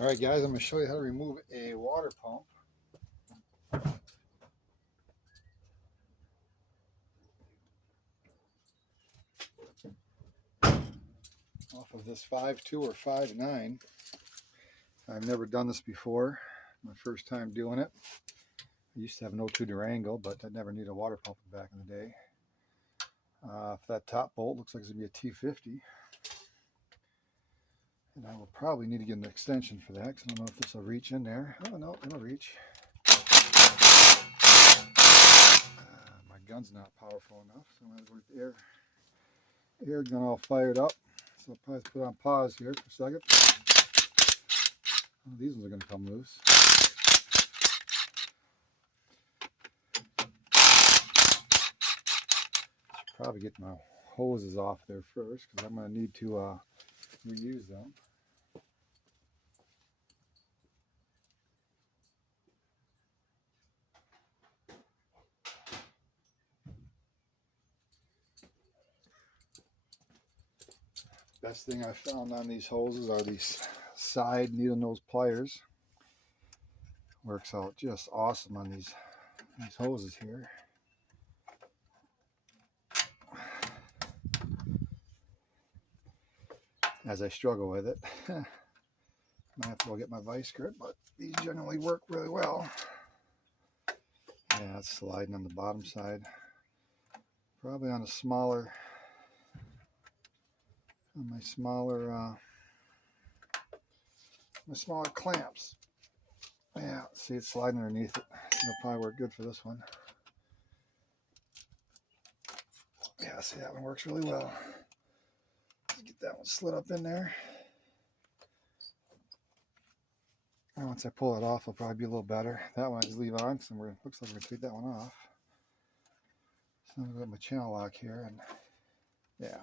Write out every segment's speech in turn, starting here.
All right, guys, I'm going to show you how to remove a water pump. Off of this 5.2 or 5.9. I've never done this before. My first time doing it. I used to have an 02 Durango, but I never needed a water pump back in the day. That top bolt looks like it's going to be a T50. And I will probably need to get an extension for that because I don't know if this will reach in there. Oh, no, it'll reach. My gun's not powerful enough, so I'm going to go with the air gun all fired up. So I'll probably put on pause here for a second. Oh, these ones are going to come loose. Probably get my hoses off there first because I'm going to need to reuse them. Best thing I found on these hoses are these side needle nose pliers. Works out just awesome on these hoses here. As I struggle with it, might have to go get my vice grip, but these generally work really well. Yeah, it's sliding on the bottom side. Probably on a smaller, on my smaller clamps. Yeah, see it's sliding underneath it. It'll probably work good for this one. Yeah, see that one works really well. Let's get that one slid up in there. And once I pull it off, it'll probably be a little better. That one I just leave on, so looks like we're gonna take that one off. So I'm gonna go my channel lock here, and yeah,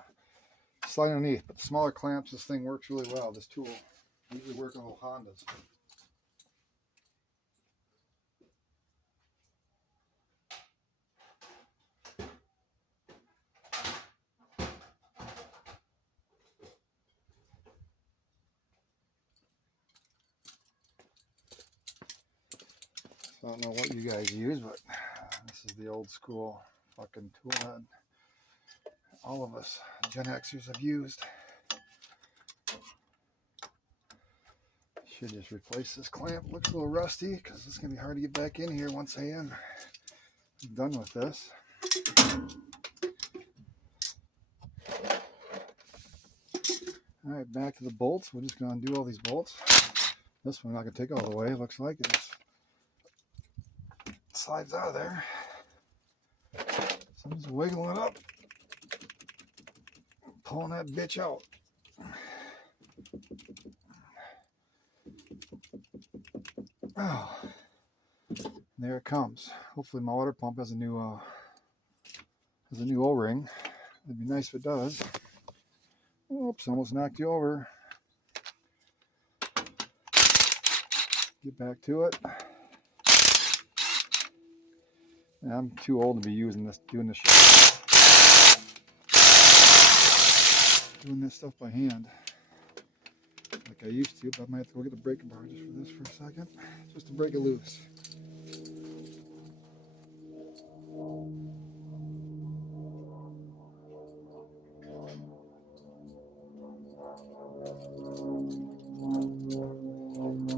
slide underneath. But the smaller clamps, this thing works really well. This tool usually works on Hondas. I don't know what you guys use, but this is the old school fucking tool that all of us Gen Xers have used. Should just replace this clamp. Looks a little rusty because it's going to be hard to get back in here once I am done with this. All right, back to the bolts. We're just going to undo all these bolts. This one I'm not going to take all the way. It looks like it just slides out of there. So I'm just wiggling it up, pulling that bitch out. Oh, there it comes. Hopefully my water pump has a new O-ring. It'd be nice if it does. Oops, almost knocked you over. Get back to it. Yeah, I'm too old to be doing this stuff by hand like I used to, but I might have to go get the breaker bar just for this for a second, just to break it loose.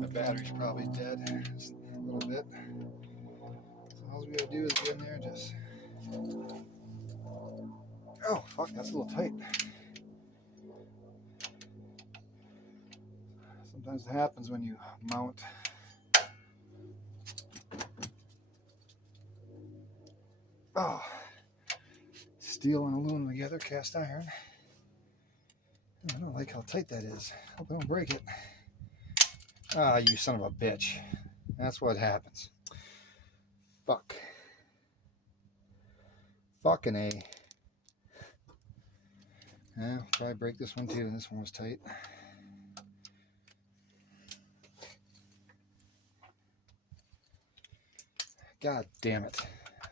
The battery's probably dead just a little bit. So all we gotta do is get in there and just... Oh, fuck, that's a little tight. Sometimes it happens when you mount steel and aluminum together, cast iron. I don't like how tight that is. Hope I don't break it. Ah, you son of a bitch. That's what happens. Fuck. Fucking A. Yeah, I'll probably break this one too. This one was tight. God damn it.